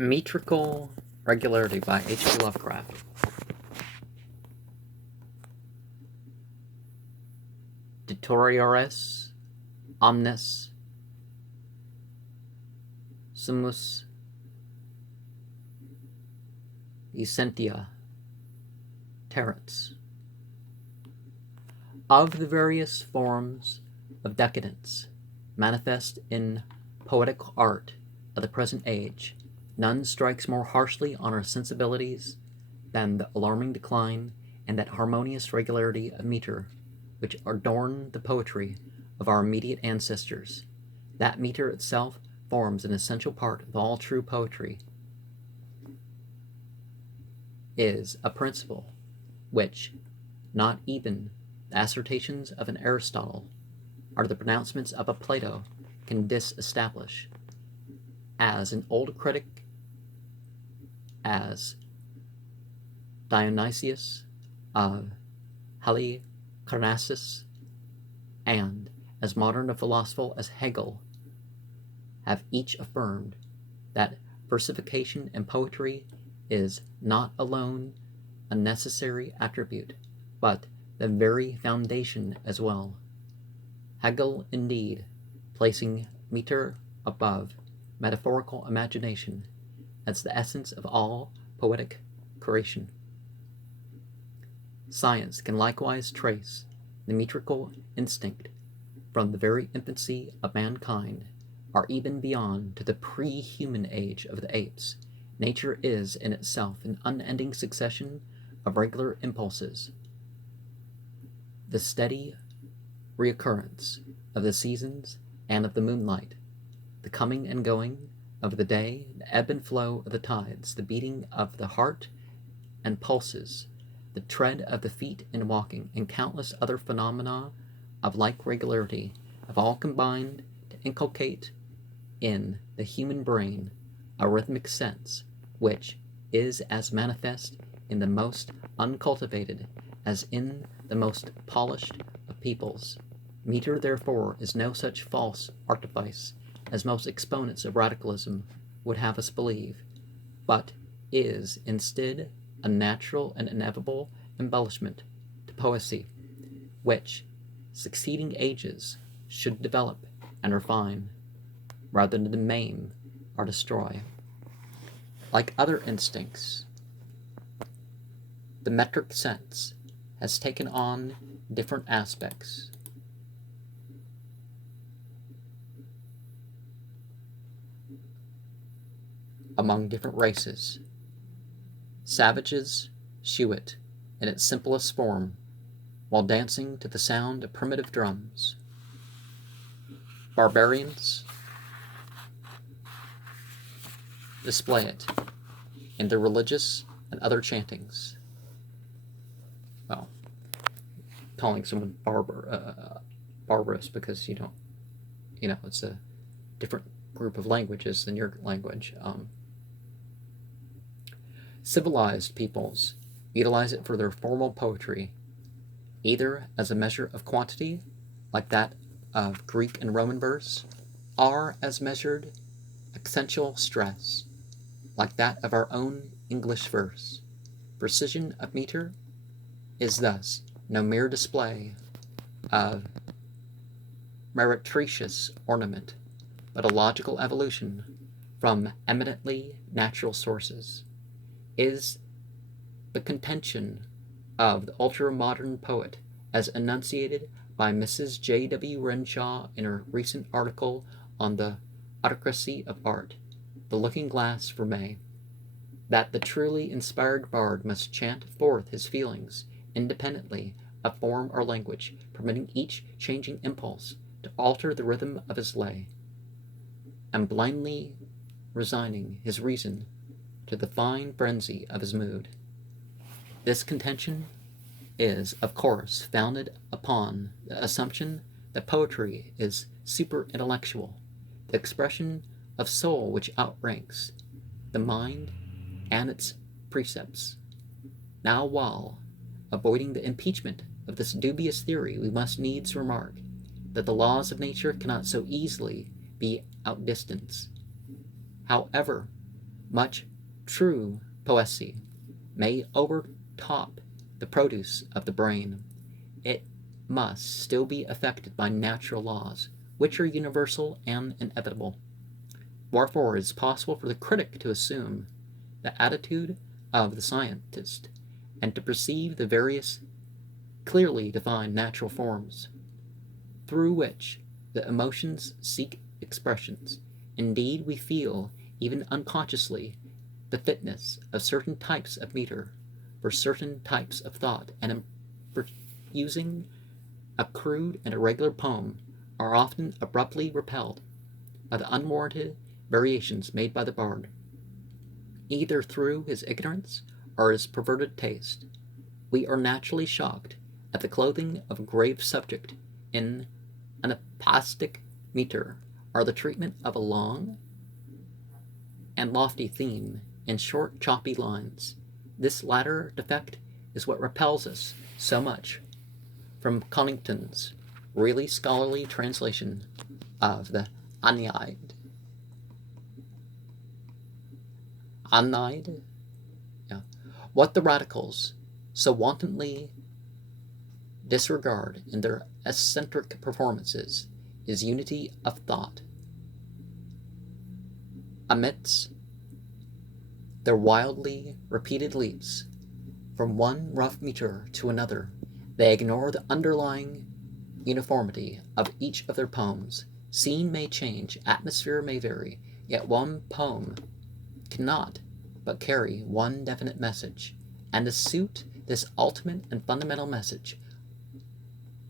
Metrical Regularity by H.P. Lovecraft. Detoriores omnes sumus essentia terrens. Of the various forms of decadence manifest in poetical art of the present age, none strikes more harshly on our sensibilities than the alarming decline and that harmonious regularity of metre which adorn the poetry of our immediate ancestors. That metre itself forms an essential part of all true poetry, is a principle which not even the assertions of an Aristotle or the pronouncements of a Plato can disestablish. As an old critic as Dionysius of Halicarnassus and as modern a philosopher as Hegel have each affirmed that versification in poetry is not alone a necessary attribute, but the very foundation as well. Hegel, indeed, placing metre above metaphorical imagination as the essence of all poetic creation. Science can likewise trace the metrical instinct from the very infancy of mankind, or even beyond to the pre-human age of the apes. Nature is in itself an unending succession of regular impulses. The steady reoccurrence of the seasons and of the moonlight, the coming and going of the day, the ebb and flow of the tides, the beating of the heart and pulses, the tread of the feet in walking, and countless other phenomena of like regularity have all combined to inculcate in the human brain a rhythmic sense which is as manifest in the most uncultivated as in the most polished of peoples. Metre, therefore, is no such false artifice as most exponents of radicalism would have us believe, but is instead a natural and inevitable embellishment to poesy, which succeeding ages should develop and refine, rather than maim or destroy. Like other instincts, the metric sense has taken on different aspects. Among different races, savages shew it in its simplest form while dancing to the sound of primitive drums. Barbarians display it in their religious and other chantings. Well, calling someone barbarous because it's a different group of languages than your language. Civilized peoples utilize it for their formal poetry, either as a measure of quantity, like that of Greek and Roman verse, or as measured accentual stress, like that of our own English verse. Precision of metre is thus no mere display of meretricious ornament, but a logical evolution from eminently natural sources. Is the contention of the ultra-modern poet, as enunciated by Mrs. J.W. Renshaw in her recent article on the autocracy of art, The Looking Glass for May, that the truly inspired bard must chant forth his feelings independently of form or language, permitting each changing impulse to alter the rhythm of his lay, and blindly resigning his reason to the fine frenzy of his mood. This contention is, of course, founded upon the assumption that poetry is super-intellectual, the expression of soul which outranks the mind and its precepts. Now, while avoiding the impeachment of this dubious theory, we must needs remark that the laws of nature cannot so easily be outdistanced. However much true poesy may overtop the produce of the brain, it must still be affected by natural laws, which are universal and inevitable. Wherefore it is possible for the critic to assume the attitude of the scientist, and to perceive the various clearly defined natural forms through which the emotions seek expressions. Indeed, we feel, even unconsciously, the fitness of certain types of meter for certain types of thought, and in using a crude and irregular poem are often abruptly repelled by the unwarranted variations made by the bard, either through his ignorance or his perverted taste. We are naturally shocked at the clothing of a grave subject in an apastic meter, or the treatment of a long and lofty theme in short, choppy lines. This latter defect is what repels us so much from Conington's really scholarly translation of the Aeneid. Yeah. What the radicals so wantonly disregard in their eccentric performances is unity of thought. Amidst their wildly repeated leaps from one rough meter to another, they ignore the underlying uniformity of each of their poems. Scene may change, atmosphere may vary, yet one poem cannot but carry one definite message, and to suit this ultimate and fundamental message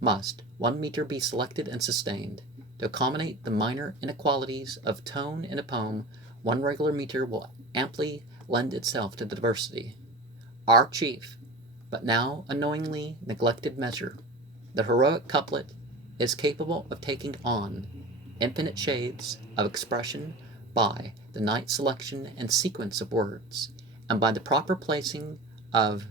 must one meter be selected and sustained. To accommodate the minor inequalities of tone in a poem, one regular meter will amply lend itself to the diversity. Our chief, but now unknowingly neglected measure, the heroic couplet, is capable of taking on infinite shades of expression by the nice selection and sequence of words, and by the proper placing of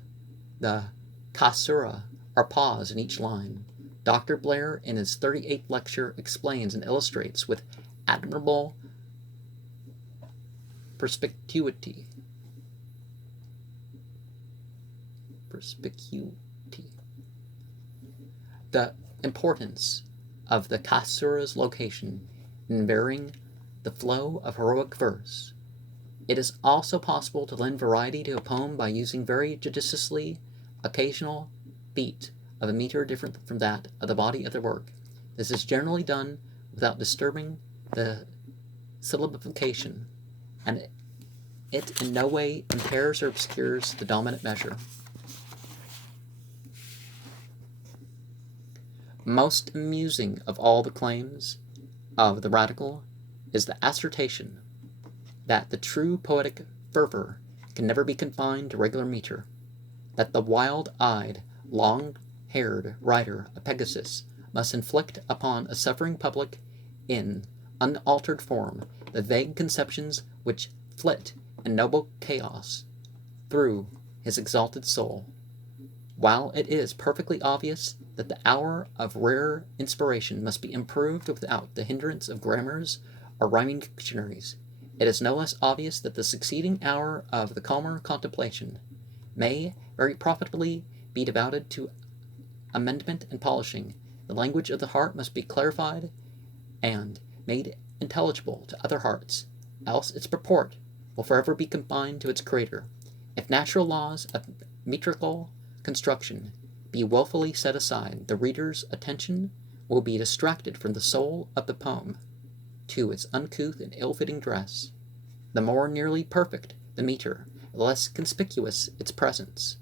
the caesura or pause in each line. Dr. Blair, in his 38th lecture, explains and illustrates with admirable perspicuity the importance of the caesura's location in varying the flow of heroic verse. It is also possible to lend variety to a poem by using very judiciously occasional beat of a meter different from that of the body of the work. This is generally done without disturbing the syllabification, and it in no way impairs or obscures the dominant measure. Most amusing of all the claims of the radical is the assertion that the true poetic fervor can never be confined to regular meter, that the wild-eyed, long-haired rider of Pegasus must inflict upon a suffering public in unaltered form the vague conceptions which flit in noble chaos through his exalted soul, while it is perfectly obvious that the hour of rare inspiration must be improved without the hindrance of grammars or rhyming dictionaries. It is no less obvious that the succeeding hour of the calmer contemplation may very profitably be devoted to amendment and polishing. The language of the heart must be clarified and made intelligible to other hearts, else its purport will forever be confined to its creator. If natural laws of metrical construction be wilfully set aside, the reader's attention will be distracted from the soul of the poem to its uncouth and ill-fitting dress. The more nearly perfect the meter, the less conspicuous its presence.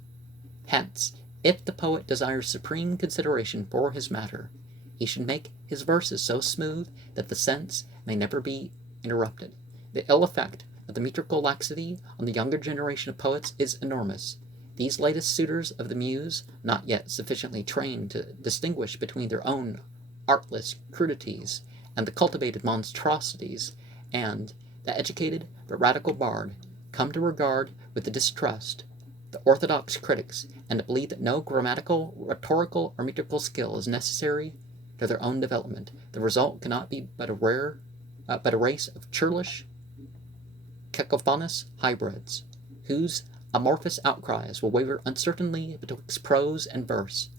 Hence, if the poet desires supreme consideration for his matter, he should make his verses so smooth that the sense may never be interrupted. The ill effect of the metrical laxity on the younger generation of poets is enormous. These latest suitors of the muse, not yet sufficiently trained to distinguish between their own artless crudities and the cultivated monstrosities, and the educated but radical bard, come to regard with distrust the orthodox critics, and to believe that no grammatical, rhetorical, or metrical skill is necessary to their own development. The result cannot be but a race of churlish cacophonous hybrids, whose amorphous outcries will waver uncertainly betwixt prose and verse,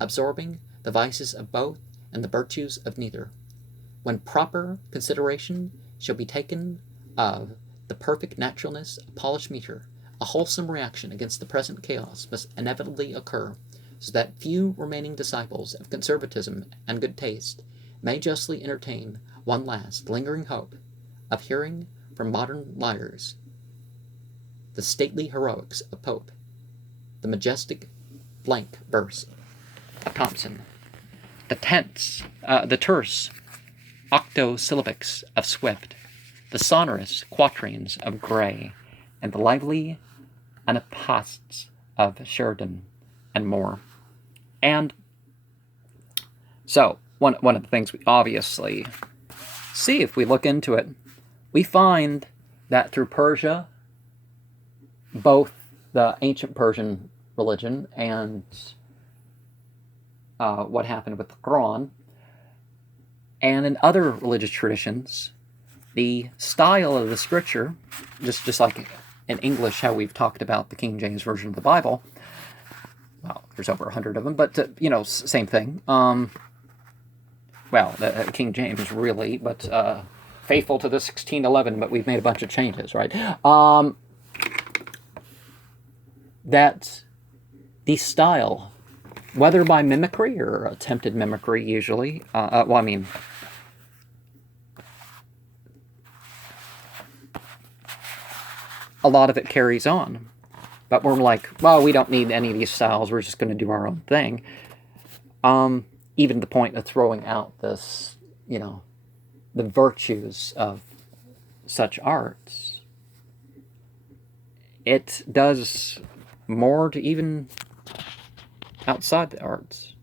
absorbing the vices of both and the virtues of neither. When proper consideration shall be taken of the perfect naturalness of polished metre, a wholesome reaction against the present chaos must inevitably occur, so that few remaining disciples of conservatism and good taste may justly entertain one last lingering hope of hearing from modern lyres the stately heroics of Pope, the majestic blank verse of Thomson, the terse octosyllabics of Swift, the sonorous quatrains of Gray, and the lively anapasts of Sheridan, and more. And so, one of the things we obviously see if we look into it, we find that through Persia, both the ancient Persian religion and what happened with the Quran, and in other religious traditions, the style of the scripture, just like in English, how we've talked about the King James Version of the Bible, well, there's over 100 of them, but, same thing. King James really, but faithful to the 1611, but we've made a bunch of changes, right? That the style, whether by mimicry or attempted mimicry usually, a lot of it carries on. But we're like, well, we don't need any of these styles, we're just going to do our own thing. Even to the point of throwing out this, the virtues of such arts. It does more to even outside the arts.